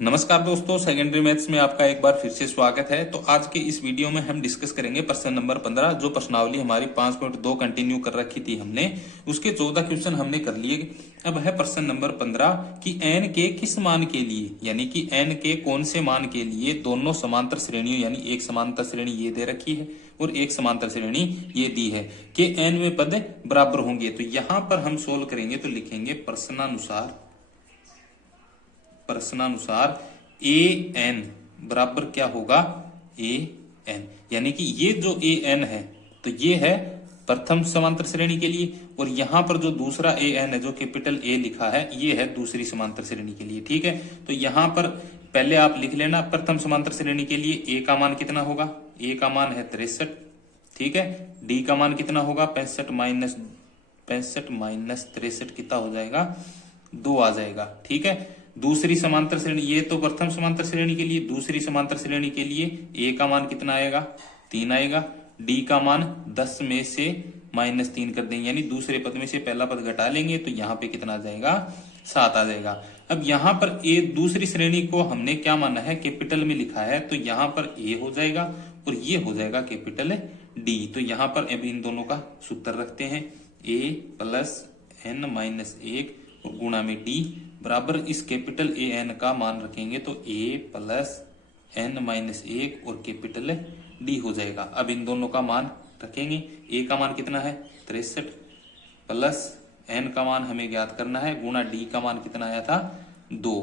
नमस्कार दोस्तों, secondary maths में आपका एक बार फिर से स्वागत है। तो आज के इस वीडियो में हम डिस्कस करेंगे प्रश्न नंबर 15, जो प्रश्नावली हमारी 5.2 कंटिन्यू कर रखी थी हमने, उसके 14 क्वेश्चन हमने कर लिए। अब है प्रश्न नंबर 15 कि n के किस मान के लिए, यानी कि n के कौन से मान के लिए दोनों समांतर श्रेणियों, यानी एक समांतर श्रेणी ये दे रखी है और एक समांतर श्रेणी ये दी है कि n में पद बराबर होंगे। तो यहां पर हम सोल्व करेंगे तो लिखेंगे प्रश्नानुसार ए एन बराबर क्या होगा, ए एन, यानी कि ये जो ए एन है तो ये है प्रथम समांतर श्रेणी के लिए, और यहां पर जो दूसरा ए एन है जो कैपिटल ए लिखा है ये है दूसरी समांतर श्रेणी के लिए। ठीक है, तो यहां पर पहले आप लिख लेना प्रथम समांतर श्रेणी के लिए ए का मान कितना होगा, ए का मान है 63। ठीक है, डी का मान कितना होगा 65 माइनस 63 कितना हो जाएगा, 2 आ जाएगा। ठीक है, दूसरी समांतर श्रेणी, ये तो प्रथम समांतर श्रेणी के लिए, दूसरी समांतर श्रेणी के लिए ए का मान कितना आएगा, 3 आएगा। डी का मान 10 में से -3 कर देंगे, यानी दूसरे पद में से पहला पद घटा लेंगे तो यहाँ पे कितना आ जाएगा, 7 आ जाएगा। अब यहाँ पर ए दूसरी श्रेणी को हमने क्या माना है, कैपिटल में लिखा है, तो यहाँ पर ए हो जाएगा और ये हो जाएगा कैपिटल डी। तो यहाँ पर अब इन दोनों का सूत्र रखते हैं, ए प्लस n माइनस 1 और गुणा में डी बराबर इस कैपिटल ए एन का मान रखेंगे तो ए प्लस n माइनस 1 और कैपिटल डी हो जाएगा। अब इन दोनों का मान रखेंगे, ए का मान कितना है 63 प्लस n का मान हमें ज्ञात करना है, गुणा डी का मान कितना आया था 2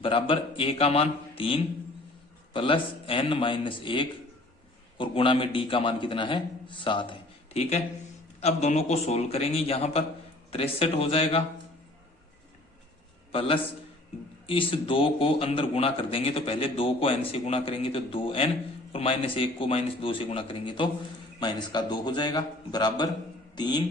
बराबर ए का मान 3 प्लस n माइनस 1 और गुणा में डी का मान कितना है 7 है। ठीक है, अब दोनों को सोल्व करेंगे, यहां पर 63 हो जाएगा प्लस इस 2 को अंदर गुणा कर देंगे, तो पहले 2 को n से गुणा करेंगे तो 2n और माइनस 1 को -2 से गुणा करेंगे तो माइनस का 2 हो जाएगा बराबर 3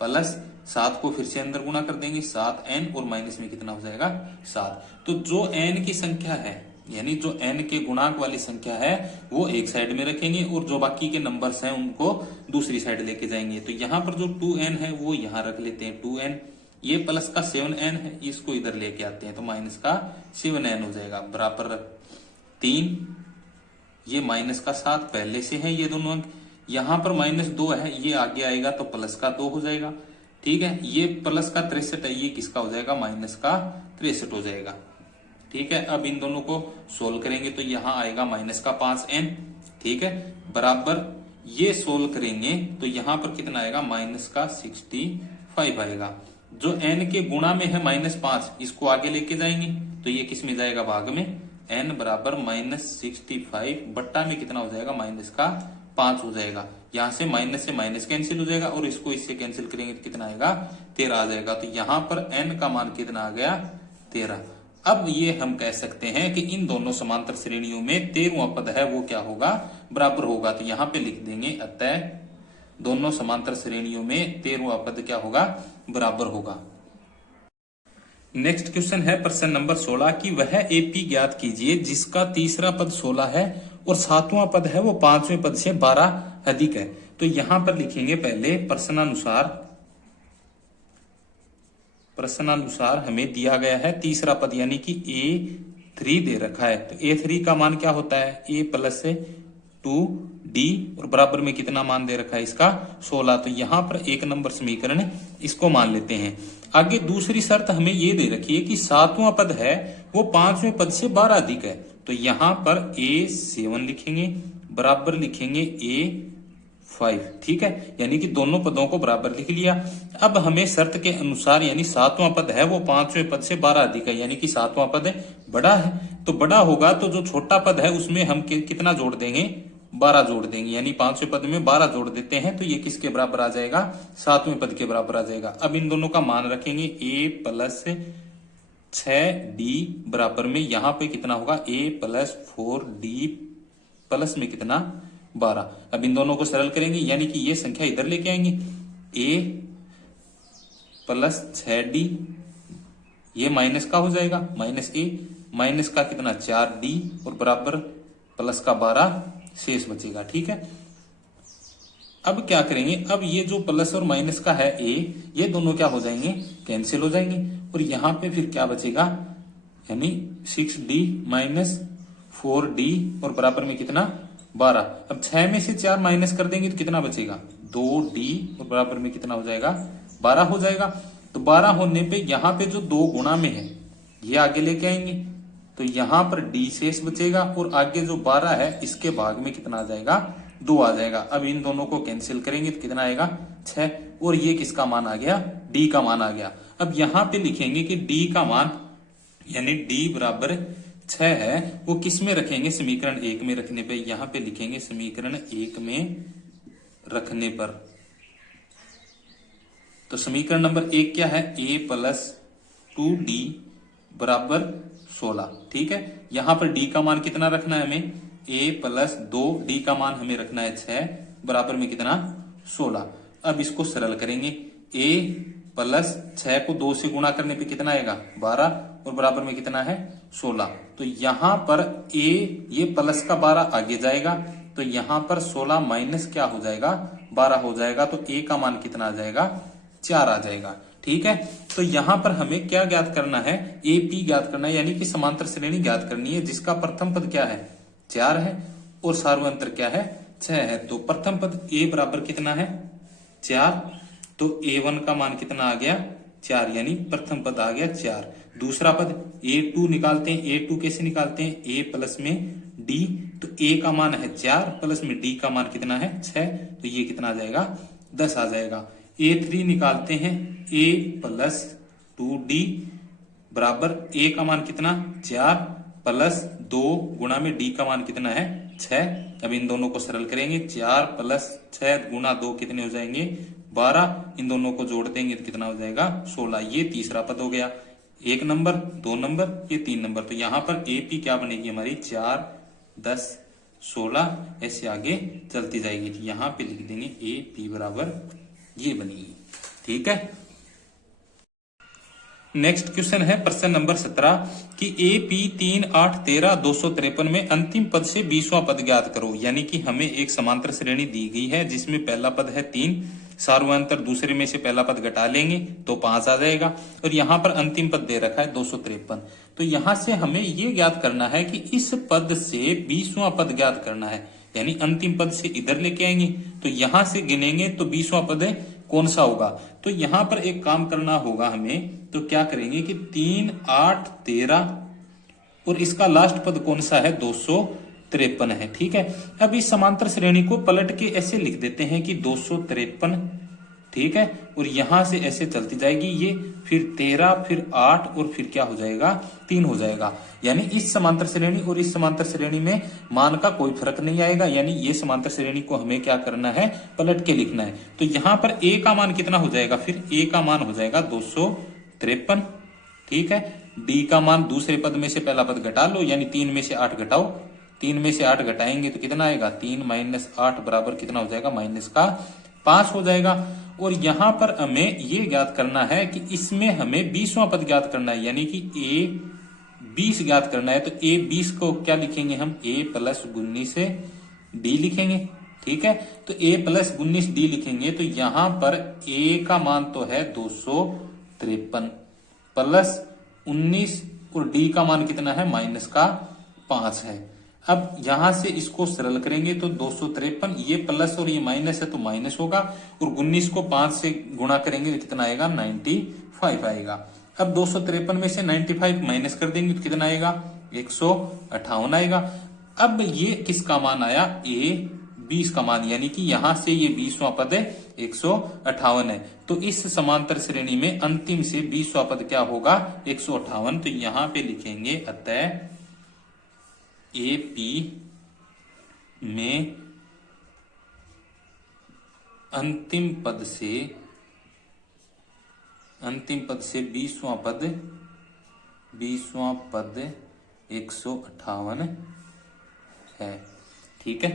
प्लस 7 को फिर से अंदर गुणा कर देंगे 7n और माइनस में कितना हो जाएगा 7। तो जो n की संख्या है, यानी जो n के गुणांक वाली संख्या है वो एक साइड में रखेंगे और जो बाकी के नंबर्स हैं उनको दूसरी साइड लेके जाएंगे। तो यहाँ पर जो 2n है वो यहाँ रख लेते हैं 2n, ये प्लस का 7n है इसको इधर लेके आते हैं तो माइनस का 7n हो जाएगा बराबर 3, ये माइनस का 7 पहले से है ये दोनों अंक, यहाँ पर -2 है ये आगे आएगा तो प्लस का 2 हो जाएगा। ठीक है, ये प्लस का 63 है ये किसका हो जाएगा, माइनस का 63 हो जाएगा। ठीक है, अब इन दोनों को सोल्व करेंगे तो यहाँ आएगा माइनस का 5n। ठीक है, बराबर ये सोल्व करेंगे तो यहाँ पर कितना आएगा, माइनस का 65 आएगा। जो n के गुणा में है -5 इसको आगे लेके जाएंगे तो ये किस में जाएगा, भाग में, n बराबर -65 बट्टा में कितना हो जाएगा, माइनस का 5 हो जाएगा। यहां से माइनस कैंसिल हो जाएगा और इसको इससे कैंसिल करेंगे तो कितना आएगा, 13 आ जाएगा। तो यहाँ पर n का मान कितना आ गया, 13। अब ये हम कह सकते हैं कि इन दोनों समांतर श्रेणियों में 13वां पद है वो क्या होगा, बराबर होगा। तो यहाँ पे लिख देंगे अतः दोनों समांतर श्रेणियों में 13वां पद क्या होगा, बराबर होगा। नेक्स्ट क्वेश्चन है प्रश्न नंबर 16 कि वह एपी ज्ञात कीजिए जिसका तीसरा पद 16 है और 7वां पद है वो 5वें पद से 12 अधिक है। तो यहां पर लिखेंगे पहले प्रश्नानुसार हमें दिया गया है तीसरा पद, यानी कि A3 दे रखा है। तो A3 का मान क्या होता है, A प्लस 2D और बराबर में कितना मान दे रखा है इसका 16। तो यहां पर 1 नंबर समीकरण इसको मान लेते हैं। आगे दूसरी शर्त हमें ये दे रखी है कि 7वां पद है वो 5वें पद से 12 अधिक है। तो यहां पर A7 लिखेंगे बराबर लिखेंगे A5। ठीक है, यानी कि दोनों पदों को बराबर लिख लिया। अब हमें शर्त के अनुसार, यानी 7वां पद है वो 5वें पद से 12 अधिक है, यानी कि 7वां पद बड़ा है। तो बड़ा होगा तो जो छोटा पद है उसमें हम कितना जोड़ देंगे, 12 जोड़ देंगे, यानी 5वें पद में 12 जोड़ देते हैं तो ये किसके बराबर आ जाएगा, 7वें पद के बराबर आ जाएगा। अब इन दोनों का मान रखेंगे A प्लस 6D बराबर में यहाँ पे कितना होगा, A प्लस 4D प्लस में कितना 12। अब इन दोनों को सरल करेंगे, यानी कि ये संख्या इधर लेके आएंगे, A प्लस 6D ये माइनस का हो जाएगा, -A माइनस का कितना 4D और बराबर प्लस का 12 शेष बचेगा। ठीक है, अब क्या करेंगे, अब ये जो प्लस और माइनस का है A, ये दोनों क्या हो जाएंगे, कैंसिल हो जाएंगे और यहाँ पे फिर क्या बचेगा, यानी 6d माइनस 4d और बराबर में कितना 12। अब 6 में से 4 माइनस कर देंगे तो कितना बचेगा 2d और बराबर में कितना हो जाएगा 12 हो जाएगा। तो 12 होने पे यहाँ पे जो 2 गुणा में है ये आगे लेके आएंगे तो यहाँ पर d शेष बचेगा और आगे जो 12 है इसके भाग में कितना आ जाएगा 2 आ जाएगा। अब इन दोनों को कैंसिल करेंगे तो कितना आएगा 6 और ये किसका मान आ गया d का मान आ गया। अब यहाँ पे लिखेंगे कि d का मान यानी d बराबर 6 है वो किस में रखेंगे समीकरण 1 में रखने पे यहाँ पे लिखेंगे समीकरण 1 में रखने पर। तो समीकरण नंबर 1 क्या है a प्लस 2d बराबर 16। ठीक है, यहां पर d का मान कितना रखना है हमें a प्लस 2d का मान हमें रखना है 6 बराबर में कितना 16। अब इसको सरल करेंगे a प्लस 6 को 2 से गुणा करने पे कितना आएगा 12 और बराबर में कितना है 16। तो यहां पर a ये प्लस का 12 आगे जाएगा तो यहां पर 16 माइनस क्या हो जाएगा 12 हो जाएगा तो a का मान कितना आ जाएगा 4 आ जाएगा। ठीक है, तो यहां पर हमें क्या ज्ञात करना है AP ज्ञात करना है यानी कि समांतर श्रेणी ज्ञात करनी है जिसका प्रथम पद क्या है 4 है और सार्वंतर क्या है 6 है। तो प्रथम पद A बराबर कितना है 4 तो A1 का मान कितना आ गया 4 यानी प्रथम पद आ गया 4। दूसरा पद A2 निकालते हैं, A2 कैसे निकालते हैं A प्लस में D तो A का मान है 4 प्लस में D का मान कितना है 6 तो ये कितना आ जाएगा 10 आ जाएगा। A3 निकालते हैं A प्लस 2D बराबर A का मान कितना 4 प्लस 2 गुणा में D का मान कितना है 6। अब इन दोनों को सरल करेंगे 4 प्लस 6 गुणा 2 कितने हो जाएंगे 12। इन दोनों को जोड़ देंगे तो कितना हो जाएगा 16। ये तीसरा पद हो गया 1 नंबर 2 नंबर ये 3 नंबर। तो यहाँ पर AP क्या बनेगी हमारी 4 10 16 ऐसे आगे चलती जाएगी। तो यहाँ पे लिख देंगे AP बराबर ये बनेगी। ठीक है, नेक्स्ट क्वेश्चन है प्रश्न नंबर 17 कि AP 3 8 13 253 में अंतिम पद से 20वां पद ज्ञात करो। यानी कि हमें एक समांतर श्रेणी दी गई है जिसमें पहला पद है 3 सार्वंतर दूसरे में से पहला पद घटा लेंगे तो 5 आ जाएगा और यहाँ पर अंतिम पद दे रखा है 253। तो यहाँ से हमें ये ज्ञात करना है कि इस पद से 20वां पद ज्ञात करना है यानी अंतिम पद से इधर लेके आएंगे तो यहां से गिनेंगे तो 20वां पद कौन सा होगा। तो यहां पर एक काम करना होगा हमें, तो क्या करेंगे कि 3 8 13 और इसका लास्ट पद कौन सा है 253 है। ठीक है, अब इस समांतर श्रेणी को पलट के ऐसे लिख देते हैं कि 253। ठीक है, और यहां से ऐसे चलती जाएगी ये फिर 13 फिर 8 और फिर क्या हो जाएगा 3 हो जाएगा। यानी इस समांतर श्रेणी और इस समांतर श्रेणी में मान का कोई फर्क नहीं आएगा। यानी ये समांतर श्रेणी को हमें क्या करना है पलट के लिखना है। तो यहां पर A का मान कितना हो जाएगा फिर A का मान हो जाएगा 253। ठीक है, D का मान दूसरे पद में से पहला पद घटा लो यानी 3 में से 8 घटाओ। 3 में से 8 घटाएंगे तो कितना आएगा 3 माइनस 8 बराबर कितना हो जाएगा माइनस का 5 हो जाएगा। और यहां पर हमें ये ज्ञात करना है कि इसमें हमें 20वां पद ज्ञात करना है यानी कि A 20 ज्ञात करना है। तो A 20 को क्या लिखेंगे हम A प्लस 19 से D लिखेंगे। ठीक है, तो A प्लस 19 D लिखेंगे तो यहां पर A का मान तो है 253 प्लस 19 और D का मान कितना है माइनस का 5 है। अब यहां से इसको सरल करेंगे तो 253 ये प्लस और ये माइनस है तो माइनस होगा और 19 को 5 से गुणा करेंगे तो कितना आएगा 95 आएगा। अब 253 में से 95 माइनस कर देंगे तो कितना आएगा 158 आएगा। अब ये किसका मान आया A 20 का मान यानी कि यहां से ये 20वां पद है 158 है। तो इस समांतर श्रेणी में अंतिम से 20वां पद क्या होगा 158। तो यहां पे लिखेंगे अतः AP में अंतिम पद से 20वां पद 158 है। ठीक है।